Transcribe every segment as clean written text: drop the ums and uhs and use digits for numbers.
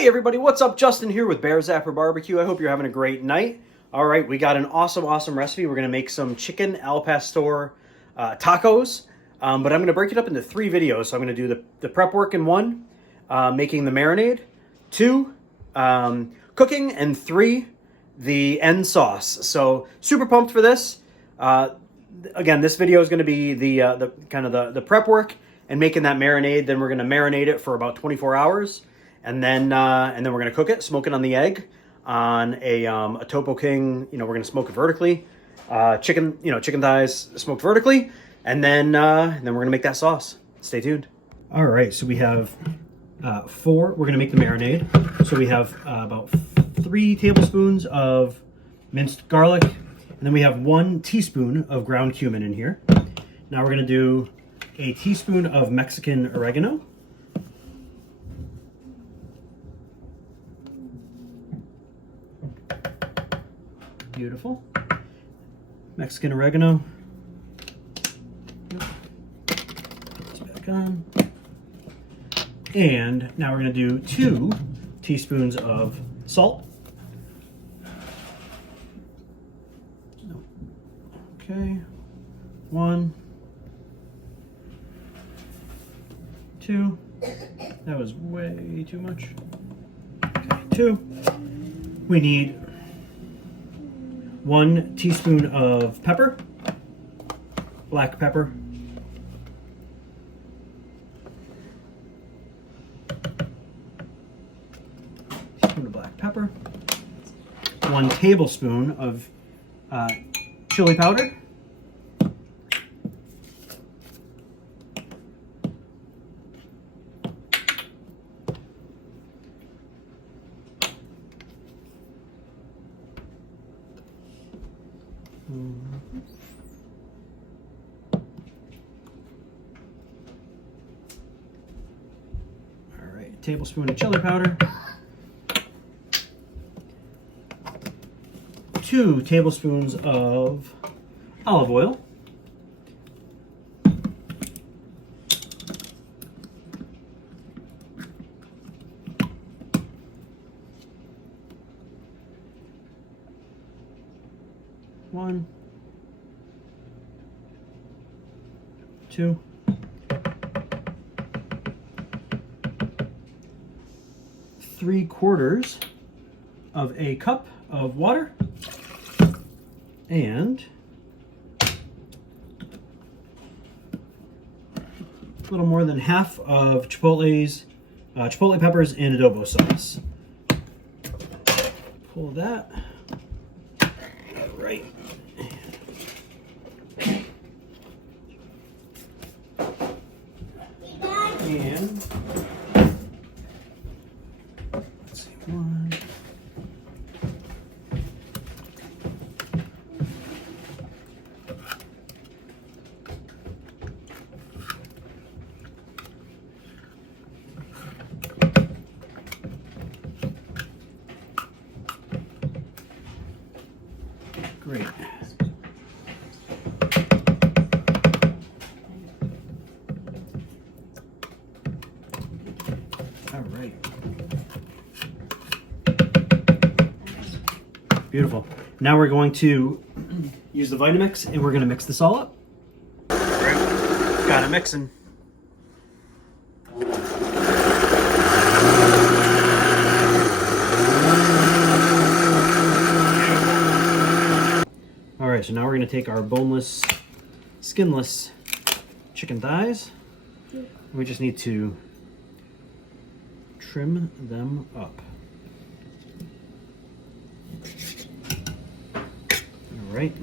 Hey everybody, what's up? Justin here with BearzapperBBQ. I hope you're having a great night. All right, we got an awesome recipe. We're gonna make some chicken al pastor tacos, but I'm gonna break it up into 3 videos. So I'm gonna do the prep work in 1, making the marinade, 2, cooking, and 3, the end sauce. So super pumped for this. Again, this video is gonna be the kind of the prep work and making that marinade. Then we're gonna marinate it for about 24 hours. And then we're gonna cook it, smoke it on the egg, on a Topo King. You know, we're gonna smoke it vertically. Chicken thighs smoked vertically, and then we're gonna make that sauce. Stay tuned. All right, so we have 4. We're gonna make the marinade. So we have about 3 tablespoons of minced garlic, and then we have 1 teaspoon of ground cumin in here. Now we're gonna do a teaspoon of Mexican oregano. Beautiful. Mexican oregano. Put this back on. And now we're going to do 2 teaspoons of salt. Okay. 1, 2. That was way too much. Okay, 2. We need 1 teaspoon of pepper, black pepper. Teaspoon of black pepper. 1 tablespoon of chili powder. All right, a tablespoon of chili powder. 2 tablespoons of olive oil. One, 2, 3/4 of a cup of water, and a little more than half of chipotle peppers and adobo sauce. Pull that. All right. And let's see, 1. Great. All right. Beautiful. Now we're going to use the Vitamix and we're going to mix this all up. All right. Got it mixing. All right, so now we're going to take our boneless, skinless chicken thighs. We just need to trim them up. All right.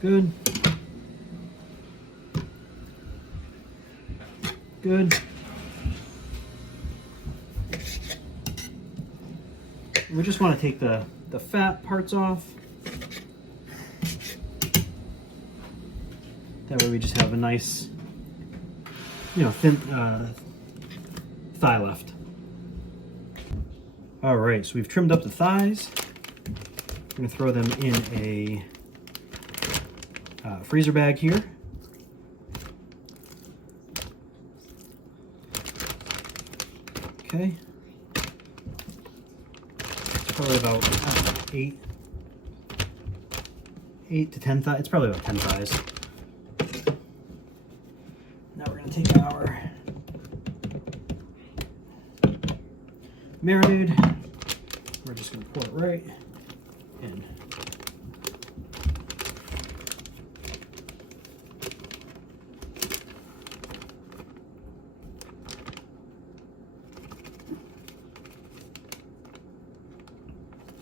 Good. Good. We just want to take the fat parts off. That way we just have a nice, thin thigh left. All right, so we've trimmed up the thighs. I'm going to throw them in a freezer bag here. Okay. It's probably about 8 to 10 thighs. It's probably about 10 thighs. Now we're going to take our marinade. We're just going to pour it right in.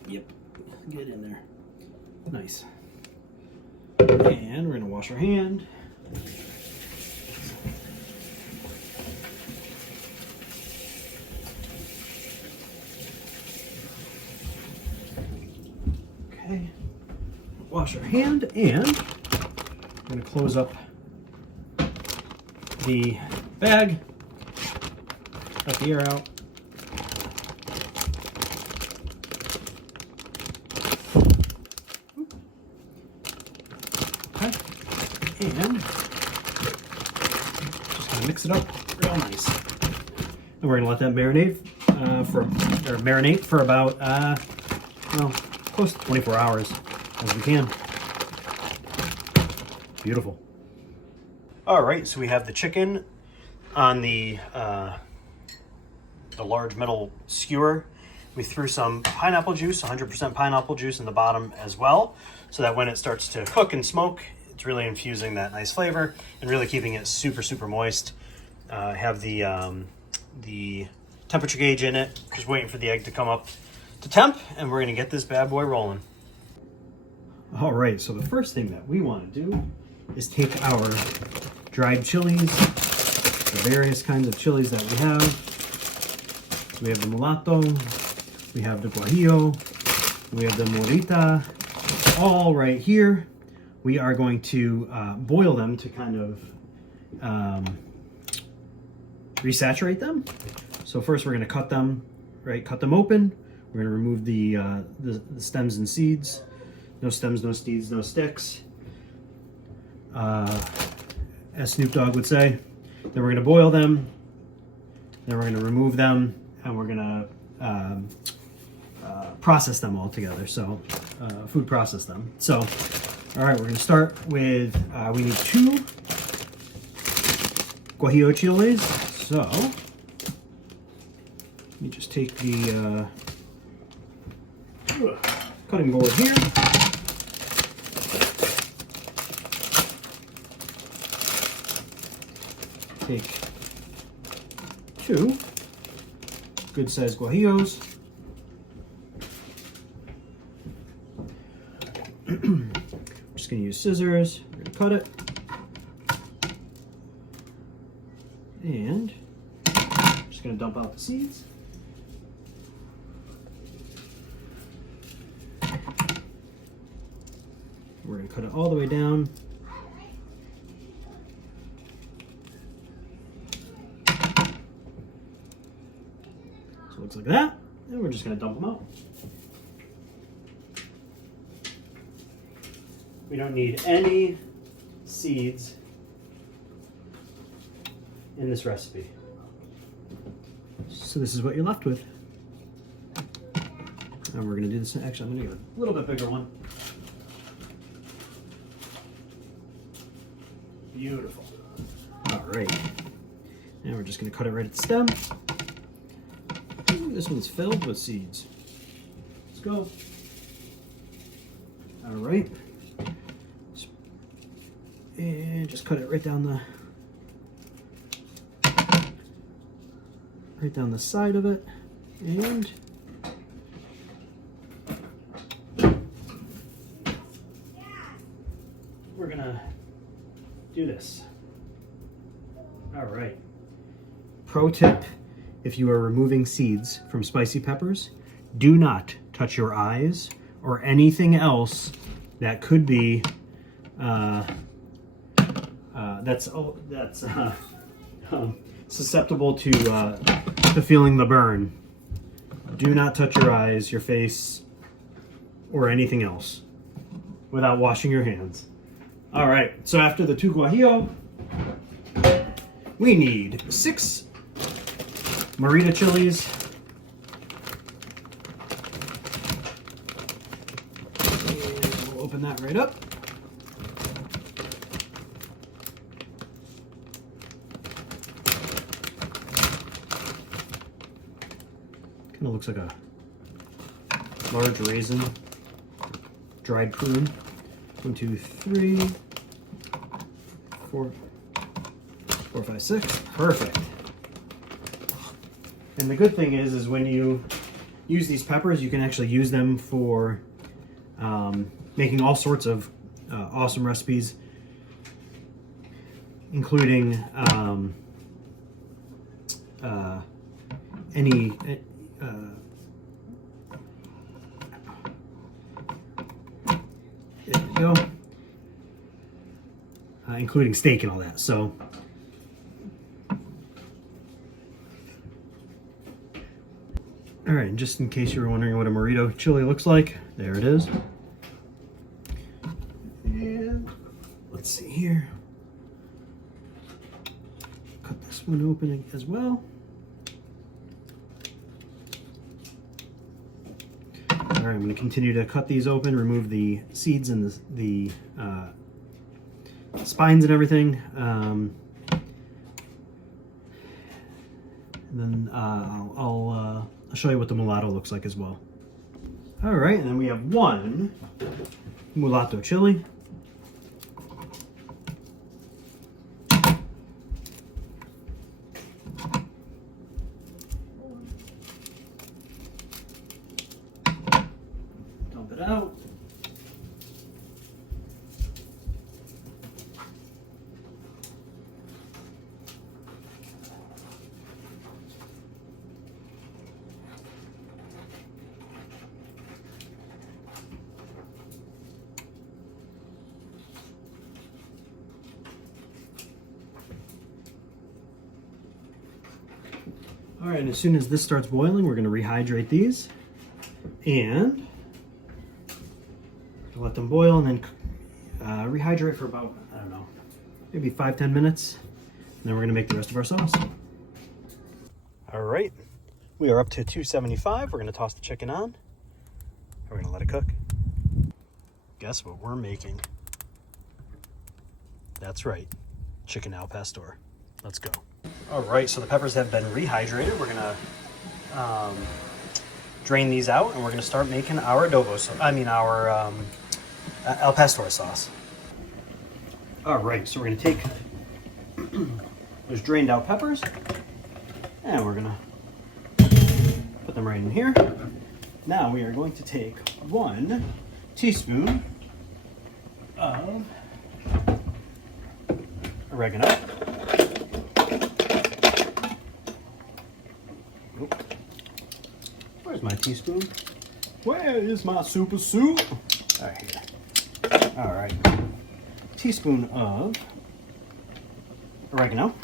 Yep, get in there. Nice. And we're going to wash our hand. Okay. Wash our hand, and I'm going to close up the bag, let the air out. And just gonna mix it up real nice. And we're gonna let that marinate for about well, close to 24 hours as we can. Beautiful. All right, so we have the chicken on the large metal skewer. We threw some pineapple juice, 100% pineapple juice in the bottom as well, so that when it starts to cook and smoke, it's really infusing that nice flavor and really keeping it super, super moist. Have the temperature gauge in it, just waiting for the egg to come up to temp, and we're gonna get this bad boy rolling. All right, so the first thing that we wanna do is take our dried chilies, the various kinds of chilies that we have. We have the mulatto, we have the guajillo, we have the morita, all right here. We are going to boil them to kind of resaturate them. So first we're going to cut them, right? Cut them open. We're going to remove the stems and seeds. No stems, no seeds, no sticks. As Snoop Dogg would say. Then we're going to boil them. Then we're going to remove them, and we're going to process them all together. So food process them. So, all right, we're going to start with, we need 2 guajillo chiles. So, let me just take the cutting board here. Take 2 good-sized guajillos. Just going to use scissors. We're going to cut it. And just going to dump out the seeds. We're going to cut it all the way down. So it looks like that. And we're just going to dump them out. We don't need any seeds in this recipe. So this is what you're left with. And we're going to do this. Actually, I'm going to get a little bit bigger one. Beautiful. All right. Now we're just going to cut it right at the stem. Ooh, this one's filled with seeds. Let's go. All right. And just cut it right down the side of it, and we're gonna do this. All right. Pro tip: if you are removing seeds from spicy peppers, do not touch your eyes or anything else that could be that's susceptible to feeling the burn. Do not touch your eyes, your face, or anything else without washing your hands. All right, so after the 2 guajillo, we need 6 Marina chilies. And we'll open that right up. Kind of looks like a large raisin, dried prune. 1, 2, 3, 4, 5, 6. Perfect. And the good thing is when you use these peppers, you can actually use them for making all sorts of awesome recipes, including any there we go, including steak and all that. So all right, just in case you were wondering what a Burrito chili looks like, there it is. And let's see here. Cut this one open as well. All right, I'm going to continue to cut these open, remove the seeds and the spines and everything. And then I'll show you what the mulatto looks like as well. All right, and then we have one mulatto chili. Dump it out. All right, and as soon as this starts boiling, we're going to rehydrate these and let them boil, and then rehydrate for about, I don't know, maybe 5-10 minutes. And then we're going to make the rest of our sauce. All right, we are up to 275. We're going to toss the chicken on. We're going to let it cook. Guess what we're making? That's right, chicken al pastor. Let's go. All right, so the peppers have been rehydrated. We're gonna drain these out, and we're gonna start making our adobo. So our al pastor sauce. All right, so we're gonna take those drained out peppers, and we're gonna put them right in here. Now we are going to take 1 teaspoon of oregano. Where's my teaspoon? Where is my super soup? All right, here. All right. Teaspoon of oregano.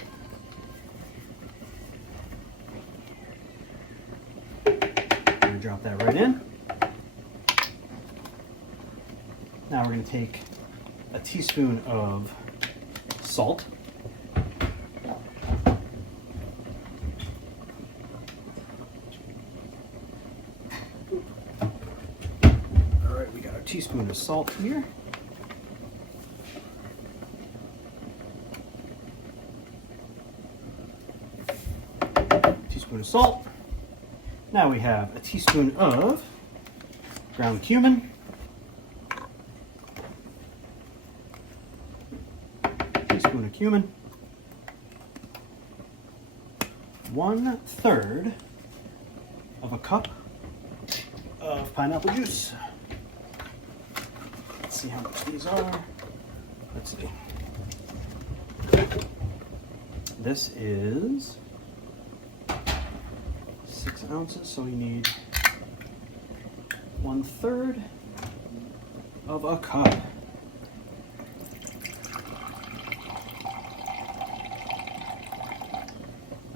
I'm gonna drop that right in. Now we're gonna take a teaspoon of salt. Teaspoon of salt here. Teaspoon of salt. Now we have a teaspoon of ground cumin. Teaspoon of cumin. 1/3 of a cup of pineapple juice. Let's see how much these are. Let's see. This is 6 ounces, so we need 1/3 of a cup.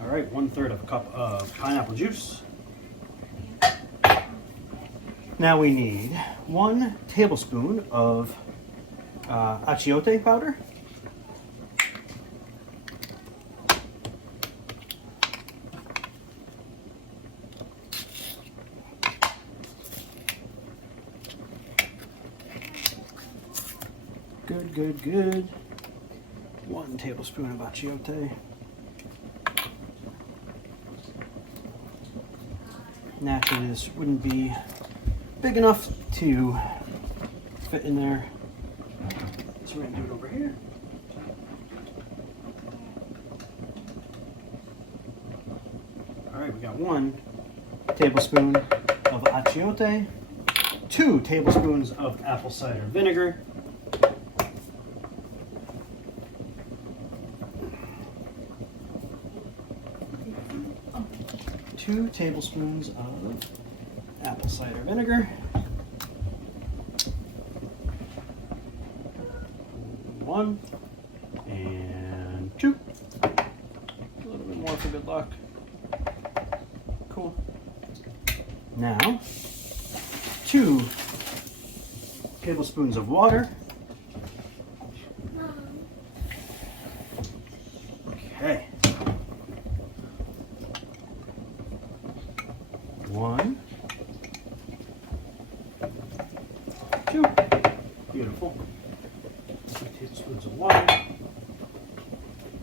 All right, 1/3 of a cup of pineapple juice. Now we need 1 tablespoon of achiote powder. Good, good, good. 1 tablespoon of achiote. Naturally, this wouldn't be big enough to fit in there. So we're gonna do it over here. All right, we got 1 tablespoon of achiote, 2 tablespoons of apple cider vinegar, 2 tablespoons of apple cider vinegar, 1 and 2. A little bit more for good luck. Cool. Now, 2 tablespoons of water. Okay. 1, 2. Beautiful. 2 tablespoons of water.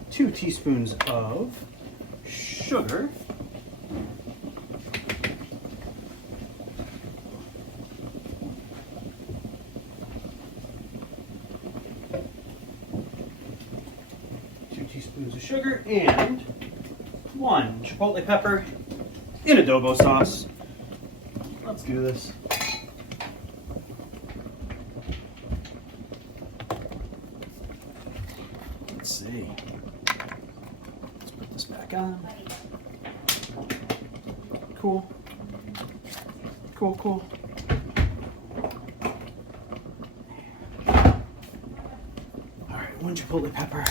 2 teaspoons of sugar. 2 teaspoons of sugar and 1 chipotle pepper in adobo sauce. Let's do this. Let's see. Let's put this back on. Cool. Cool, cool. All right, 1 chipotle pepper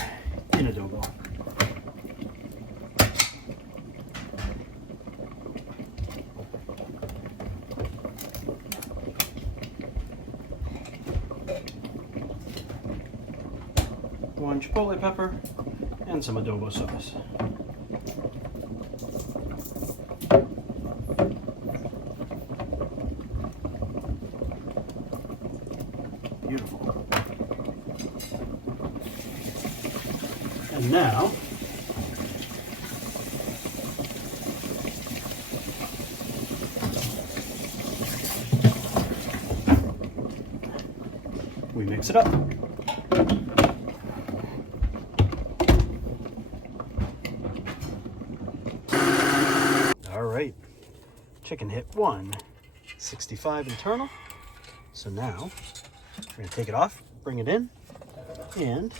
in adobo. One chipotle pepper and some adobo sauce. Beautiful. And now we mix it up. All right, chicken hit 165 internal. So now we're gonna take it off, bring it in, and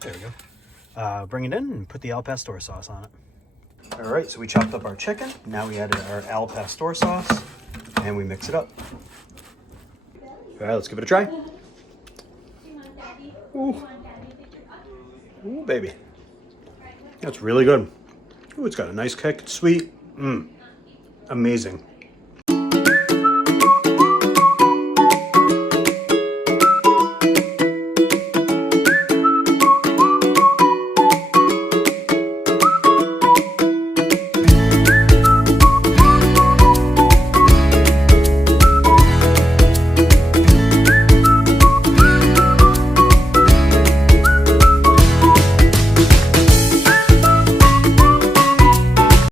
there we go. Bring it in and put the al pastor sauce on it. All right, so we chopped up our chicken. Now we added our al pastor sauce and we mix it up. All right, let's give it a try. Ooh, ooh, baby. That's really good. Ooh, it's got a nice kick. It's sweet. Amazing.